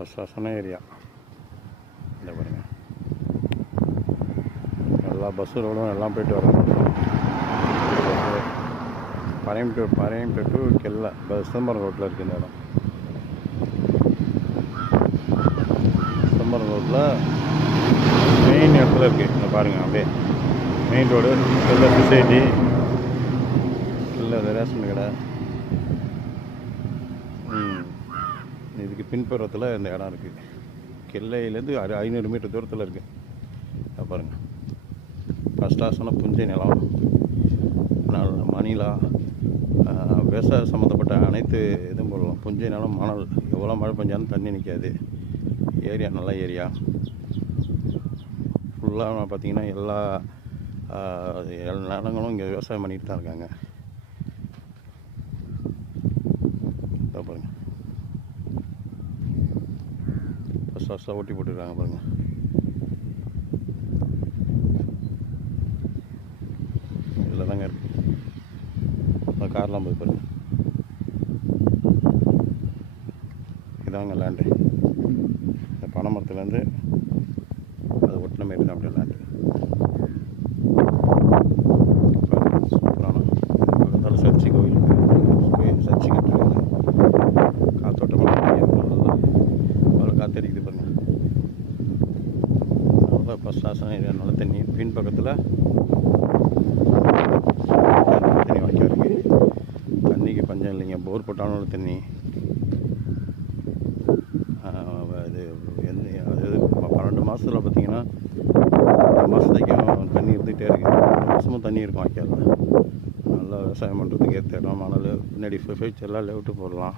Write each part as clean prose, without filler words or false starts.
ஃபஸ்ட்டான area. இந்த பாருங்கள், எல்லா பஸ்ஸு ரோடும் எல்லாம் போய்ட்டு வரோம். பறையம் டு கெல்லை சிதம்பரம் ரோட்டில் இருக்குது இந்த இடம். சிதம்பரம் ரோட்டில் மெயின் இடத்துல இருக்குது. இங்கே பாருங்கள், அப்படியே மெயின் ரோடு, கெல்லை சொசைட்டி, கெல்லை ரேஷன் கடை. இதுக்கு பின்புறத்தில் இந்த இடம் இருக்குது. கெல்லையிலேருந்து 500 மீட்டர் தூரத்தில் இருக்குது. பாருங்கள், ஃபஸ்ட் கிளாஸான புஞ்சை நிலம், மணிலா, விவசாய சம்மந்தப்பட்ட அனைத்து இதுவும் போடலாம். புஞ்சை நிலம், மணல், எவ்வளோ மழை பெஞ்சாலும் தண்ணி நிற்காது. ஏரியா நல்ல ஏரியா. ஃபுல்லாக பார்த்திங்கன்னா எல்லா நிலங்களும் இங்கே விவசாயம் பண்ணிட்டு தான் இருக்காங்க. பாருங்கள், ஃபஸ்ட்டாக ஓட்டி போட்டுருக்காங்க பாருங்கள். இதில் தாங்க இருக்குது கார்லாம் போய் பாருங்கள். இதாங்க லேண்டு. இந்த பனை மரத்துலேருந்து அது ஒட்டின மாரி தான் அப்படியே லேண்டு. சூப்பரான பக்கத்தால் சர்ச்சி கோயில் சர்ச்சி கட்டுறாங்க. காத்தோட்டமாக அவ்வளோ காற்றடிக்குது பாருங்கள். நல்லா ஃபஸ்ட் கிளாஸான ஏரியா. நல்ல தண்ணி. பின் பக்கத்தில் தண்ணி வாய்க்கால் இருக்குது. தண்ணிக்கு பஞ்சம் இல்லைங்க. போர் போட்டாலும் தண்ணி. இது அதாவது 12 மாதத்தில் பார்த்திங்கன்னா 2 மாதத்துக்கும் தண்ணி இருந்துகிட்டே இருக்குது. 2 மாதமும் தண்ணி இருக்கும் வாய்க்காலில். நல்லா விவசாயம் பண்ணுறதுக்கு ஏற்ற இடம். மணல் பின்னாடி ஃபியூச்சர்லாம் லெவுட்டு போடலாம்.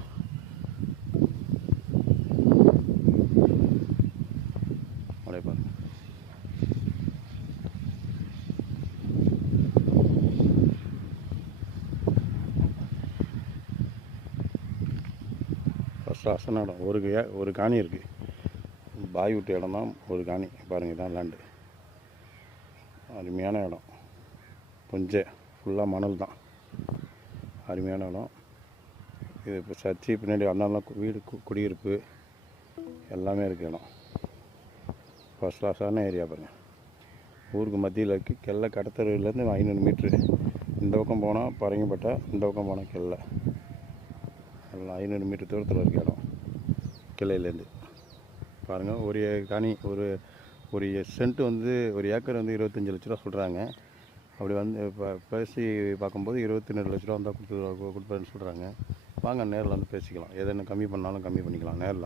அப்படியே பாருங்கள். ஃபஸ்ட் கிளாஸான இடம். ஒரு காணி இருக்குது. பாய் விட்ட இடம் தான் ஒரு காணி. பாருங்கள், இதான் லேண்டு. அருமையான இடம். புஞ்சை ஃபுல்லாக மணல் தான். அருமையான இடம் இது. இப்போ சர்ச்சி பின்னாடி அண்ணாலாம் வீடு, குடியிருப்பு எல்லாமே இருக்குது இடம். ஃபஸ்ட் கிளாஸான ஏரியா பாருங்கள். ஊருக்கு மத்தியில் இருக்குது. கெல்லை கடத்தருவிலேருந்து 500 மீட்ரு. இந்த பக்கம் போனால் பரங்கிப்பட்டை, இந்த பக்கம் போனால் கெல்லை. எல்லாம் 500 மீட்டர் தூரத்தில் இருக்க இடம். கிளையிலேருந்து பாருங்கள். ஒரு காணி, ஒரு சென்ட் வந்து, ஒரு ஏக்கர் வந்து 25 லட்ச ரூபா சொல்கிறாங்க. அப்படி வந்து இப்போ பேசி பார்க்கும்போது 22 லட்ச ரூபா வந்தால் கொடுப்பேன்னு சொல்கிறாங்க. வாங்க நேரில் வந்து பேசிக்கலாம். எதனா கம்மி பண்ணாலும் கம்மி பண்ணிக்கலாம் நேரில்.